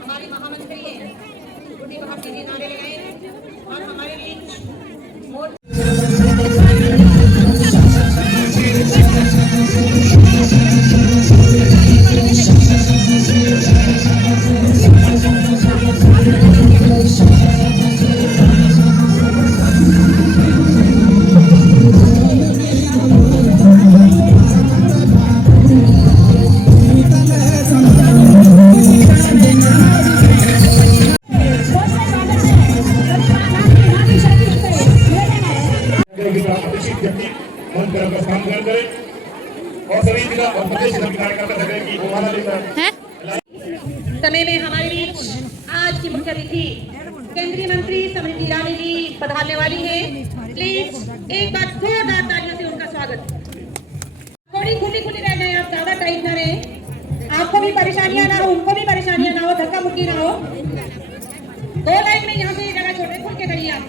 हमारी महामंत्री है गुड्डी भारती जी नारे लगाए और हमारे बीच समय में हमारे बीच आज की मुख्य अतिथि केंद्रीय मंत्री स्मृति ईरानी जी पधारने वाली है। प्लीज एक बार जोरदार तालियों से उनका स्वागत। थोड़ी खुली खुली रह जाए, आप ज्यादा टाइट ना रहे, आपको भी परेशानियां ना हो, उनको भी परेशानियां ना हो, धक्का मुक्की ना हो। दो लाइन में यहाँ से जगह छोटे खुल के खड़िए आप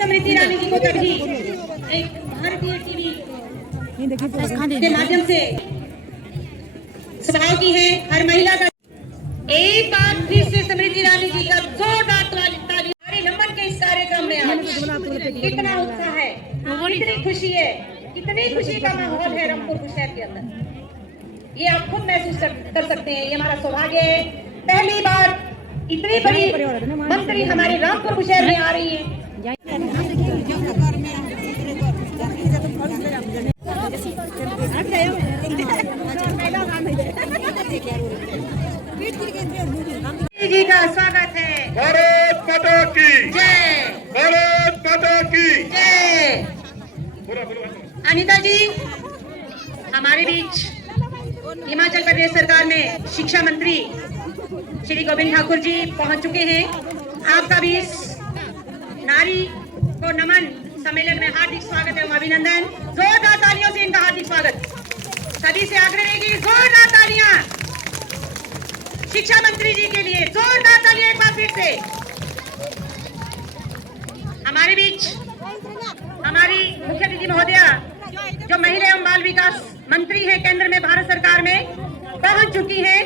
स्मृति ईरानी जी को कभी एक भारतीय टीवी के माध्यम से स्वभाव की है हर महिला का। एक बार फिर से स्मृति ईरानी जी का जोरदार ताली। हमारे नमन के इस कार्यक्रम में आज कितना उत्साह है, कितनी खुशी है, कितनी खुशी का माहौल है रामपुर शहर के अंदर, ये आप खुद महसूस कर सकते हैं। ये हमारा सौभाग्य है, पहली बार इतनी बड़ी मंत्री हमारे रामपुर शहर में आ रही है। जी का स्वागत है। भारत माता की जय, भारत माता की जय। अनिता जी हमारे बीच हिमाचल प्रदेश सरकार में शिक्षा मंत्री श्री गोविंद ठाकुर जी पहुंच चुके हैं। आपका भी इस नारी को नमन सम्मेलन में हार्दिक स्वागत एवं अभिनंदन। जोरदार तालियों से इनका हार्दिक स्वागत। सभी से आग्रह रहेगी जोरदार तालियां शिक्षा मंत्री जी के लिए, जोरदार तालियां एक बार फिर से। हमारे बीच हमारी मुख्य अतिथि महोदया जो महिला एवं बाल विकास मंत्री है केंद्र में भारत सरकार में पहुंच चुकी है।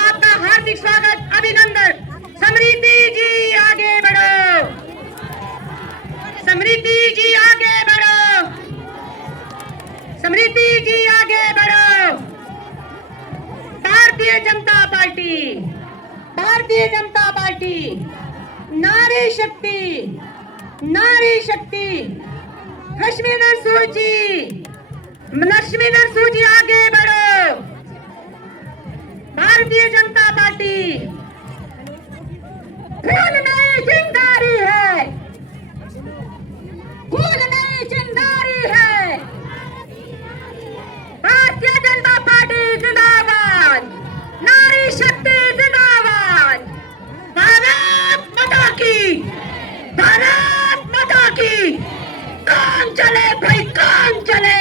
आपका हार्दिक स्वागत, अभिनंदन। स्मृति जी आगे बढ़ो, स्मृति जी आगे बढ़ो, स्मृति जी आगे बढ़ो। भारतीय जनता पार्टी, भारतीय जनता पार्टी, नारी शक्ति, नारी शक्ति। लक्ष्मीधर सूजी, लक्ष्मीधर सूजी आगे बढ़ो। भारतीय जनता पार्टी फूल नहीं चिंगारी है, फूल नहीं चिंगारी है। भारतीय जनता पार्टी जिंदाबाद, नारी शक्ति जिंदाबाद। भारत माता की, भारत माता की। काम चले भाई, काम चले,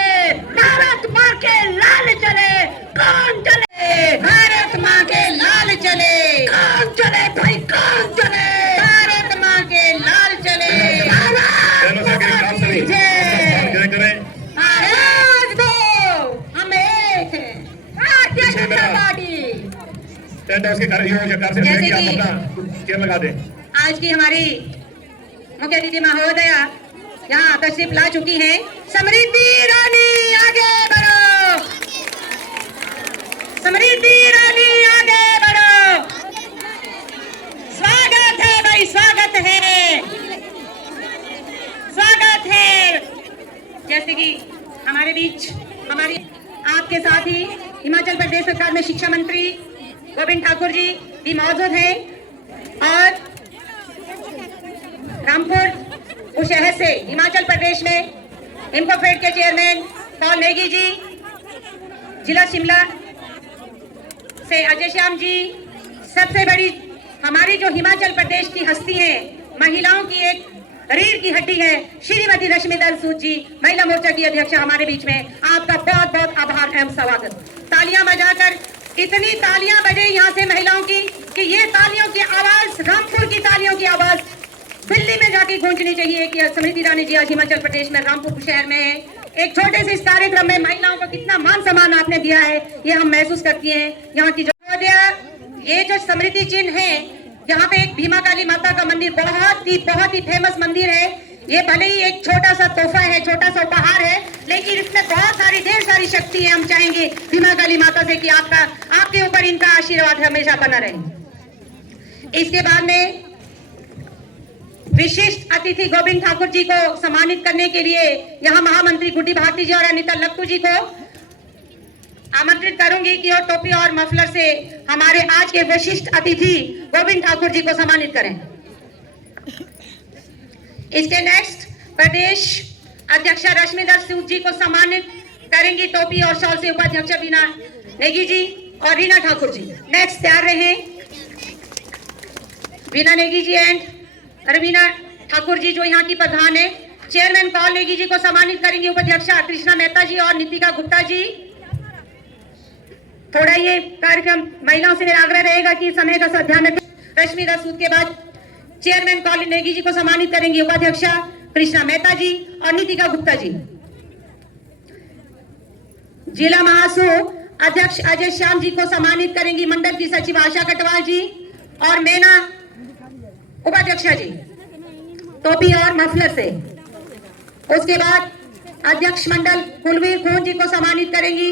भारत माँ के लाल चले, काम चले, भारत माँ के लाल चले, काम चले भाई, काम चले, भारत माँ के लाल चले। आज दो हम एक हैं, भारतीय जनता पार्टी। जैसे कि आज की हमारी मुख्य अतिथि महोदया यहाँ तशरीफ ला चुकी है। स्मृति ईरानी आगे बढ़ो, स्मृति ईरानी आगे बढ़ो। स्वागत है भाई, स्वागत है, स्वागत है। जैसे कि हमारे बीच हमारी आपके साथ ही हिमाचल प्रदेश सरकार में शिक्षा मंत्री गोविंद ठाकुर जी भी मौजूद हैं और रामपुर शहर से हिमाचल प्रदेश में इंफोफेड के चेयरमैन पॉल नेगी जी, जिला शिमला से अजय श्याम जी, सबसे बड़ी हमारी जो हिमाचल प्रदेश की हस्ती है, महिलाओं की एक रीढ़ की हड्डी है, श्रीमती रश्मिदर सूद जी, महिला मोर्चा की अध्यक्ष हमारे बीच में। आपका बहुत बहुत आभार एवं स्वागत। तालियां बजाकर, इतनी तालियां बजे यहाँ से महिलाओं की कि ये तालियों की आवाज, रामपुर की तालियों की आवाज दिल्ली में जाके गूंजनी चाहिए कि स्मृति ईरानी जी आज हिमाचल प्रदेश में रामपुर शहर में है। एक छोटे से इस कार्यक्रम में महिलाओं को कितना मान सम्मान आपने दिया है, ये हम महसूस करती हैं। यहाँ की जो ये जो स्मृति चिन्ह है, यहाँ पे एक भीमा काली माता का मंदिर बहुत ही फेमस मंदिर है। ये भले ही एक छोटा सा तोहफा है, छोटा सा उपहार है, लेकिन इसमें बहुत सारी ढेर सारी शक्ति है। हम चाहेंगे भीमा काली माता से कि आपके ऊपर इनका आशीर्वाद हमेशा बना रहे। इसके बाद में विशिष्ट अतिथि गोविंद ठाकुर जी को सम्मानित करने के लिए यहाँ महामंत्री गुड्डी भारती जी और अनिता लक्कू जी को आमंत्रित करूंगी कि और टोपी और मफलर से हमारे आज के विशिष्ट अतिथि गोविंद ठाकुर जी को सम्मानित करें। इसके नेक्स्ट प्रदेश अध्यक्ष रश्मिदर सूद जी को सम्मानित करेंगी टोपी और शॉल से उपाध्यक्ष बीना नेगी जी और रीना ठाकुर जी। नेक्स्ट तैयार रहे बीना नेगी जी एंड रवीना ठाकुर जी जो यहाँ की प्रधान है। चेयरमैन पॉल नेगी जी को सम्मानित करेंगे उपाध्यक्षा कृष्णा मेहता जी और नीतिका गुप्ता जी। थोड़ा ये कार्यक्रम महिलाओं से मेरा आग्रह रहेगा कि समय का ध्यान रखें। रश्मिदर सूद के बाद चेयरमैन पॉल नेगी जी को सम्मानित करेंगी उपाध्यक्षा कृष्णा मेहता जी और नीतिका गुप्ता जी। जिला महासू अध्यक्ष अजय श्याम जी को सम्मानित करेंगी मंडल की सचिव आशा कटवाल जी और मेना उपाध्यक्षा जी टोपी और मफलर से। उसके बाद अध्यक्ष मंडल कुलवीर खून जी को सम्मानित करेंगी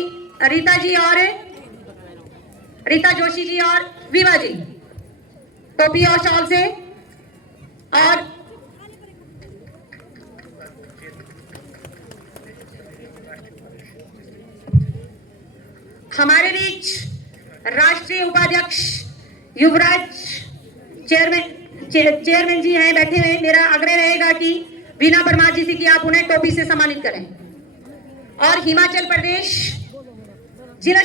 रीता जोशी जी और विवा जी टोपी और शॉल से। और हमारे बीच राष्ट्रीय उपाध्यक्ष युवराज चेयरमैन जी हैं बैठे हुए। मेरा आग्रह रहेगा कि वीना परमार जी से कि आप उन्हें टोपी से सम्मानित करें। और हिमाचल प्रदेश जिला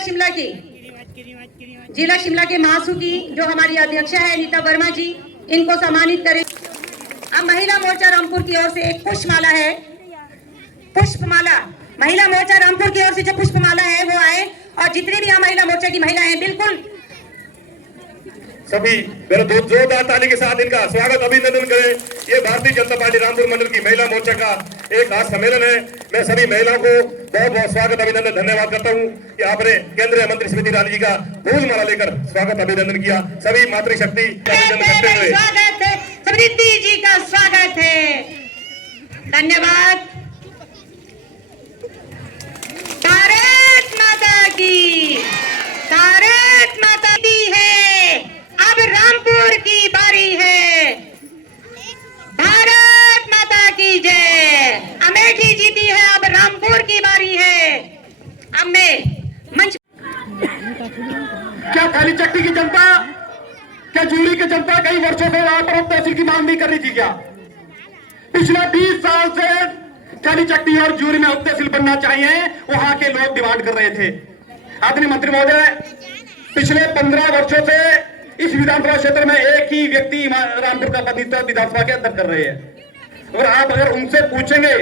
शिमला के महासू की जो हमारी अध्यक्षा है नीता वर्मा जी, इनको सम्मानित करें। अब महिला मोर्चा रामपुर की ओर से एक पुष्पमाला है, पुष्पमाला महिला मोर्चा रामपुर की ओर से जो पुष्पमाला है वो आए और जितने भी यहाँ महिला मोर्चा की महिला है बिल्कुल सभी मेरे दो जोरदार ताली के साथ इनका स्वागत अभिनंदन करें। ये भारतीय जनता पार्टी रामपुर मंडल की महिला मोर्चा का एक खास सम्मेलन है। मैं सभी महिलाओं को बहुत बहुत स्वागत अभिनंदन धन्यवाद करता हूँ कि आपने केंद्रीय मंत्री स्मृति ईरानी जी का फूल माला लेकर स्वागत अभिनंदन किया। सभी मातृशक्ति करते हुए स्वागत है, स्मृति जी का स्वागत है, धन्यवाद। भारत माता की, भारत माता की है। अब रामपुर की बारी है। भारत माता की जय। अमेठी जीती है, अब रामपुर की बारी है। अब मैं मंच क्या काली चट्टी की जनता, क्या जूरी की जनता कई वर्षों से वहां पर तहसील की मांग नहीं कर रही थी क्या? पिछले 20 साल से काली चट्टी और जूरी में उप तहसील बनना चाहिए, वहां के लोग डिमांड कर रहे थे। आदरणीय मंत्री महोदय, पिछले 15 वर्षों से इस विधानसभा क्षेत्र में एक ही व्यक्ति रामपुर का प्रतिनिधित्व विधानसभा के अंदर कर रहे हैं। और आप अगर उनसे पूछेंगे,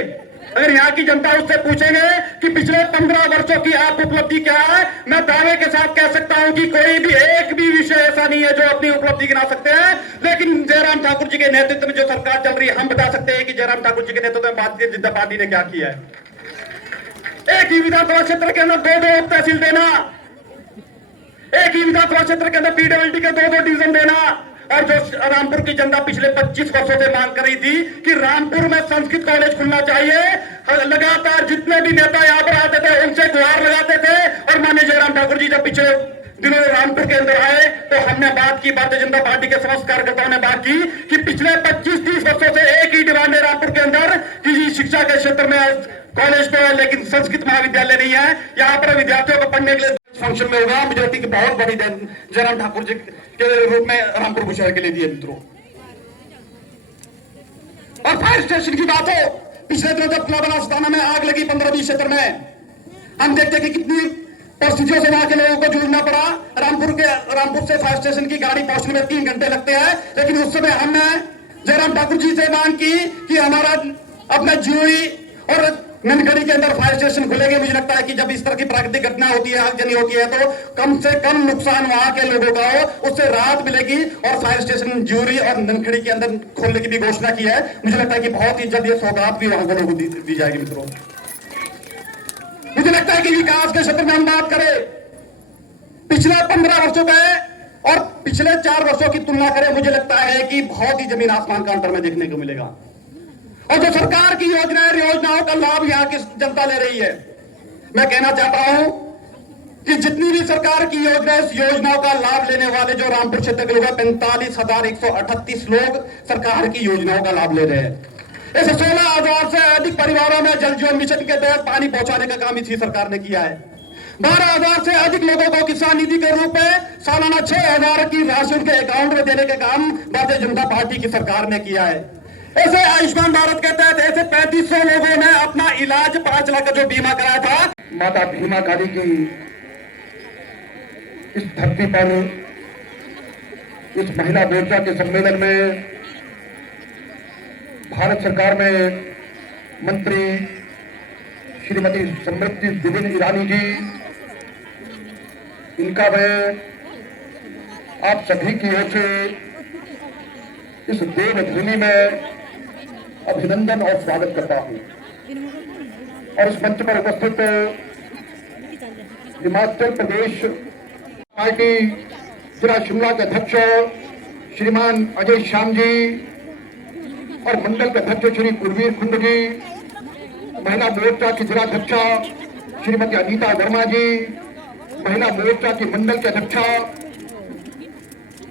अगर यहाँ की जनता उससे पूछेंगे कि पिछले 15 वर्षों की आप उपलब्धि क्या है, मैं दावे के साथ कह सकता हूं कि कोई भी एक भी विषय ऐसा नहीं है जो अपनी उपलब्धि गिना सकते हैं। लेकिन जयराम ठाकुर जी के नेतृत्व में जो सरकार चल रही है, हम बता सकते हैं कि जयराम ठाकुर जी के नेतृत्व में भारतीय जनता पार्टी ने क्या किया है। एक ही विधानसभा क्षेत्र के अंदर 2-2 उप तहसील देना, एक ही विधानसभा क्षेत्र के अंदर पीडब्ल्यूडी के 2-2 डिवीजन देना। और जो रामपुर की जनता पिछले 25 वर्षों से मांग कर रही थी कि रामपुर में संस्कृत कॉलेज खुलना चाहिए, लगातार जितने भी नेता यहाँ पर आते थे उनसे गुहार लगाते थे। और माननीय जयराम ठाकुर जी जब पिछले दिनों में रामपुर के अंदर आए तो हमने बात की, भारतीय जनता पार्टी के समस्त कार्यकर्ताओं ने बात की कि पिछले 25-30 वर्षों से एक ही डिमांड है रामपुर के अंदर कि शिक्षा के क्षेत्र में कॉलेज तो है लेकिन संस्कृत महाविद्यालय नहीं है। यहाँ पर विद्यार्थियों को पढ़ने के लिए फंक्शन में होगा, मुझे लगता है कि बहुत बड़ी जयराम ठाकुर जी के रूप में रामपुर बुशहर के लिए दिए मित्रों। और फायर स्टेशन की बात हो, पिछले दिनों जब कुलाबा सताना में आग लगी 15-20 क्षेत्र में, हम देखते कि कितनी परिस्थितियों से वहां के लोगों को जूझना पड़ा। रामपुर से फायर स्टेशन की गाड़ी पहुंचने में 3 घंटे लगते हैं, लेकिन उस समय हमने जयराम ठाकुर जी से मांग की कि हमारा अपना जुई और ननखड़ी के अंदर फायर स्टेशन खुलेंगे। मुझे लगता है कि जब इस तरह की प्राकृतिक घटना होती है, आगजनी होती है, तो कम से कम नुकसान वहां के लोगों का हो, उससे राहत मिलेगी। और फायर स्टेशन ज्यूरी और ननखड़ी के अंदर खोलने की भी घोषणा की है। मुझे लगता है कि बहुत ही जल्द ये सौगात भी वहां के लोगों को दी जाएगी मित्रों। मुझे लगता है कि विकास के क्षेत्र में हम बात करें, पिछले 15 वर्षों का और पिछले 4 वर्षों की तुलना करें, मुझे लगता है कि बहुत ही जमीन आसमान का अंतर में देखने को मिलेगा। और जो सरकार की योजनाओं का लाभ यहाँ की जनता ले रही है, मैं कहना चाहता हूं कि जितनी भी सरकार की योजनाओं का लाभ लेने वाले जो रामपुर क्षेत्र के लोग हैं, 45,138 लोग सरकार की योजनाओं का लाभ ले रहे हैं। ऐसे 16,000 से अधिक परिवारों में जल जीवन मिशन के तहत पानी पहुंचाने का काम इसी सरकार ने किया है। 12,000 से अधिक लोगों को किसान निधि के रूप में सालाना 6,000 की राशि उनके अकाउंट में देने का काम भारतीय जनता पार्टी की सरकार ने किया है। ऐसे आयुष्मान भारत के तहत ऐसे 3500 लोगों ने अपना इलाज 5 लाख का जो बीमा कराया था। माता भीमा काली की इस धरती पर इस महिला मोर्चा के सम्मेलन में भारत सरकार में मंत्री श्रीमती स्मृति जुबिन ईरानी जी, इनका मैं आप सभी की ओर से इस देवभूमि में अभिनंदन और स्वागत करता हूं। और इस मंच पर उपस्थित हिमाचल प्रदेश पार्टी जिला शिमला के अध्यक्ष श्रीमान अजय श्याम जी और मंडल के अध्यक्ष श्री कुलवीर खुंड जी, महिला मोर्चा की जिलाध्यक्षा श्रीमती अनीता वर्मा जी, महिला मोर्चा की मंडल के अध्यक्षा,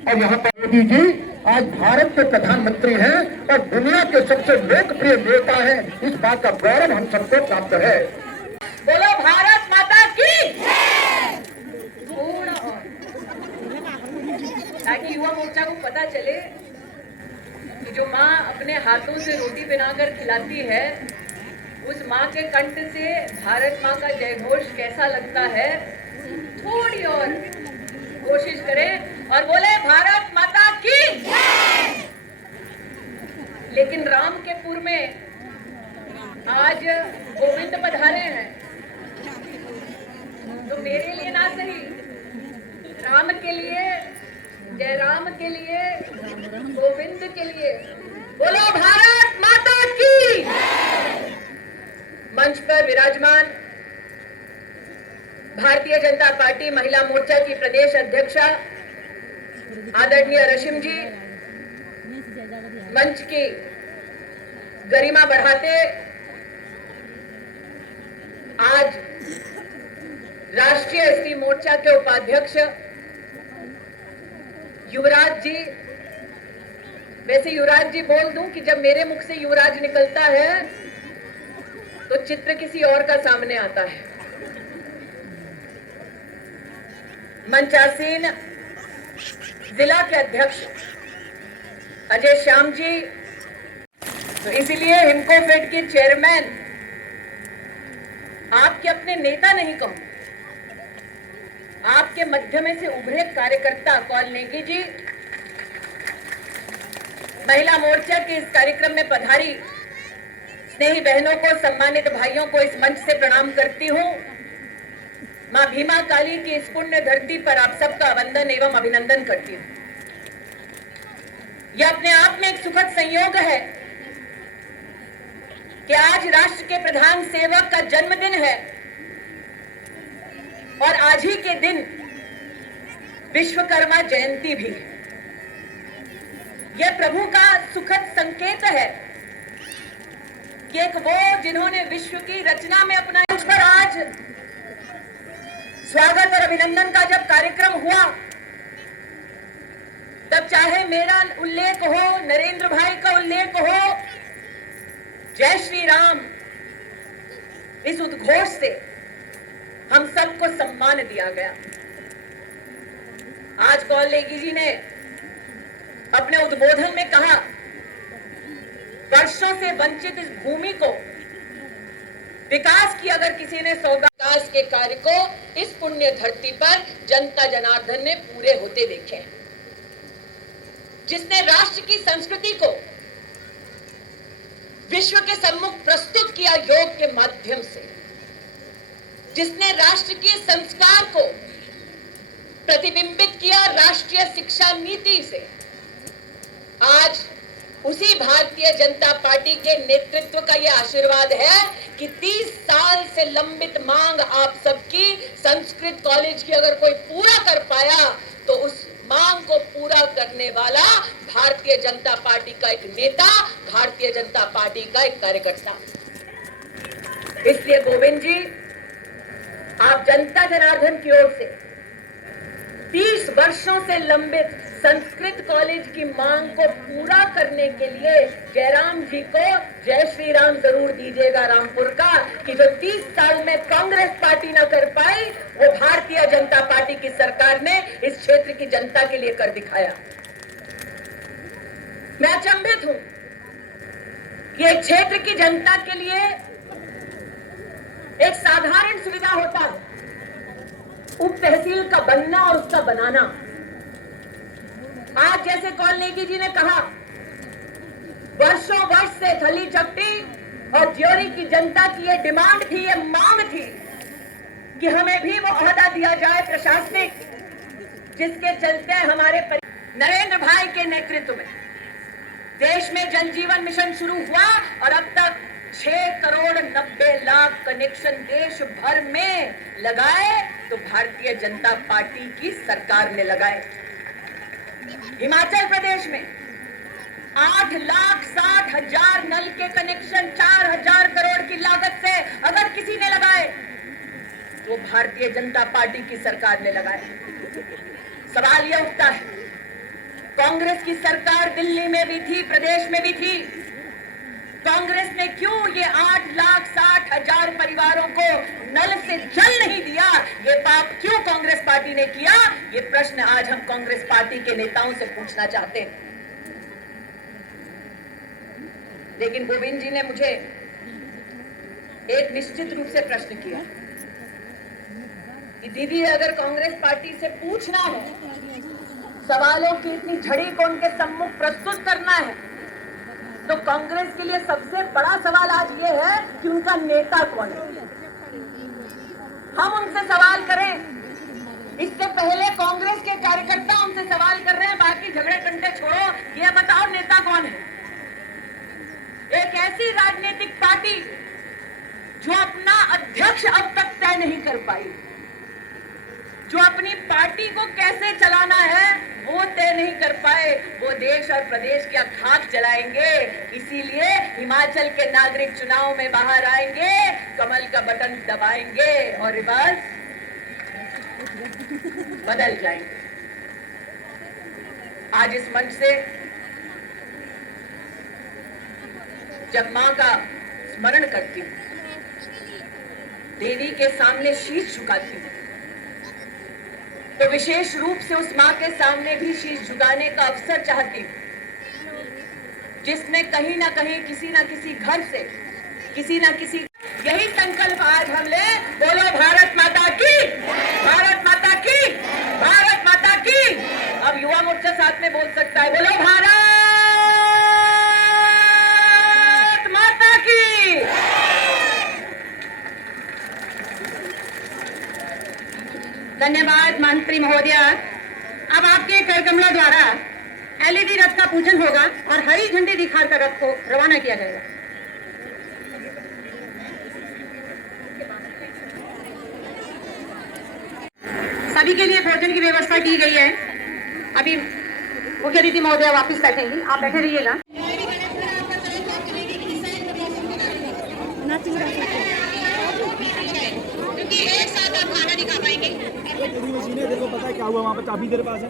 और यहाँ पर मोदी जी आज भारत के प्रधानमंत्री हैं और दुनिया के सबसे लोकप्रिय नेता हैं। इस बात का गौरव हम सबको प्राप्त है। बोलो भारत माता की, ताकि युवा मोर्चा को पता चले कि जो माँ अपने हाथों से रोटी बनाकर खिलाती है, उस माँ के कंठ से भारत माँ का जय घोष कैसा लगता है। थोड़ी और कोशिश करें और बोले भारत माता की। लेकिन राम के पुर में आज गोविंद पधारे हैं, तो मेरे लिए ना सही, राम के लिए, जय राम के लिए, गोविंद के लिए बोलो भारत माता की। मंच पर विराजमान भारतीय जनता पार्टी महिला मोर्चा की प्रदेश अध्यक्षा आदरणीय रशिम जी, मंच की गरिमा बढ़ाते आज राष्ट्रीय स्त्री मोर्चा के उपाध्यक्ष युवराज जी, वैसे युवराज जी बोल दूं कि जब मेरे मुख से युवराज निकलता है तो चित्र किसी और का सामने आता है। मंचासीन जिला के अध्यक्ष अजय श्याम जी, तो इसीलिए हिमको फेड के चेयरमैन आपके अपने नेता नहीं कहूं, आपके मध्य में से उभरे कार्यकर्ता कौल नेगी जी, महिला मोर्चा के इस कार्यक्रम में पधारी स्नेही बहनों को, सम्मानित भाइयों को इस मंच से प्रणाम करती हूं। मां भीमा काली की इस पुण्य धरती पर आप सबका वंदन एवं अभिनंदन करती हूं। यह अपने आप में एक सुखद संयोग है कि आज राष्ट्र के प्रधान सेवक का जन्मदिन है और आज ही के दिन विश्वकर्मा जयंती भी है। यह प्रभु का सुखद संकेत है कि एक वो जिन्होंने विश्व की रचना में अपना, इस पर आज स्वागत और अभिनंदन का जब कार्यक्रम हुआ, तब चाहे मेरा उल्लेख हो, नरेंद्र भाई का उल्लेख हो, जय श्री राम इस उद्घोष से हम सबको सम्मान दिया गया। आज कौल नेगी जी ने अपने उद्बोधन में कहा, वर्षों से वंचित इस भूमि को विकास की अगर किसी ने सौगात, विकास के कार्य को इस पुण्य धरती पर जनता जनार्दन ने पूरे होते देखे हैं। जिसने राष्ट्र की संस्कृति को विश्व के सम्मुख प्रस्तुत किया योग के माध्यम से, जिसने राष्ट्र के संस्कार को प्रतिबिंबित किया राष्ट्रीय शिक्षा नीति से, आज उसी भारतीय जनता पार्टी के नेतृत्व का यह आशीर्वाद है कि 30 साल से लंबित मांग आप सबकी संस्कृत कॉलेज की अगर कोई पूरा कर पाया तो उस मांग को पूरा करने वाला भारतीय जनता पार्टी का एक नेता, भारतीय जनता पार्टी का एक कार्यकर्ता। इसलिए गोविंद जी, आप जनता जनार्दन की ओर से 30 वर्षों से लंबित संस्कृत कॉलेज की मांग को पूरा करने के लिए जयराम जी को जय श्री राम जरूर दीजिएगा रामपुर का, कि जो 30 साल में कांग्रेस पार्टी न कर पाई वो भारतीय जनता पार्टी की सरकार ने इस क्षेत्र की जनता के लिए कर दिखाया। मैं अचंभित हूं कि एक क्षेत्र की जनता के लिए एक साधारण सुविधा होता है उप तहसील का बनना और उसका बनाना। आज जैसे कौल नेगी जी ने कहा, वर्षों वर्ष से थली चट्टी और ज्योरी की जनता की ये डिमांड थी, ये मांग थी कि हमें भी वो ओहदा दिया जाए प्रशासनिक, जिसके चलते हमारे नरेंद्र भाई के नेतृत्व में देश में जल जीवन मिशन शुरू हुआ और अब तक 6 करोड़ 90 लाख कनेक्शन देश भर में लगाए तो भारतीय जनता पार्टी की सरकार ने लगाए। हिमाचल प्रदेश में 8,60,000 नल के कनेक्शन 4,000 करोड़ की लागत से अगर किसी ने लगाए तो भारतीय जनता पार्टी की सरकार ने लगाए। सवाल यह उठता है, कांग्रेस की सरकार दिल्ली में भी थी, प्रदेश में भी थी, कांग्रेस ने क्यों ये 8,60,000 परिवारों को नल से जल नहीं दिया? ये पाप क्यों कांग्रेस पार्टी ने किया? ये प्रश्न आज हम कांग्रेस पार्टी के नेताओं से पूछना चाहते हैं। लेकिन गोविंद जी ने मुझे एक निश्चित रूप से प्रश्न किया कि दीदी, अगर कांग्रेस पार्टी से पूछना है, सवालों की इतनी झड़ी को उनके सम्मुख प्रस्तुत करना है, तो कांग्रेस के लिए सबसे बड़ा सवाल आज ये है कि उनका नेता कौन है। हम उनसे सवाल करें, इससे पहले कांग्रेस के कार्यकर्ता उनसे सवाल कर रहे हैं, बाकी झगड़े कंटे छोड़ो, ये बताओ नेता कौन है। एक ऐसी राजनीतिक पार्टी जो अपना अध्यक्ष अब तक तय नहीं कर पाई, जो अपनी पार्टी को कैसे चलाना है वो तय नहीं कर पाए, वो देश और प्रदेश की खाक जलाएंगे। इसीलिए हिमाचल के नागरिक चुनाव में बाहर आएंगे, कमल का बटन दबाएंगे और रिवर्स बदल जाएंगे। आज इस मंच से जब मां का स्मरण करती हूं, देवी के सामने शीश झुकाती हूं, तो विशेष रूप से उस मां के सामने भी शीश झुकाने का अवसर चाहती हूं, जिसने कहीं ना कहीं किसी ना किसी घर से किसी ना किसी, यही संकल्प आज हम ले, बोलो भारत माता की, भारत माता की, भारत माता की। अब युवा मोर्चा साथ में बोल सकता है, बोलो भारत माता की। धन्यवाद मंत्री महोदय। अब आपके करकमला द्वारा एलईडी रथ का पूजन होगा और हरी झंडी दिखाकर रथ को रवाना किया जाएगा। सभी के लिए भोजन की व्यवस्था की गई है। अभी मुख्य अतिथि महोदय वापस बैठेंगी, आप बैठे रहिएगा। क्योंकि एक साथ आप खाना नहीं खा पाएंगे। देखो पता है क्या हुआ वहाँ पर, चाबी तेरे पास है।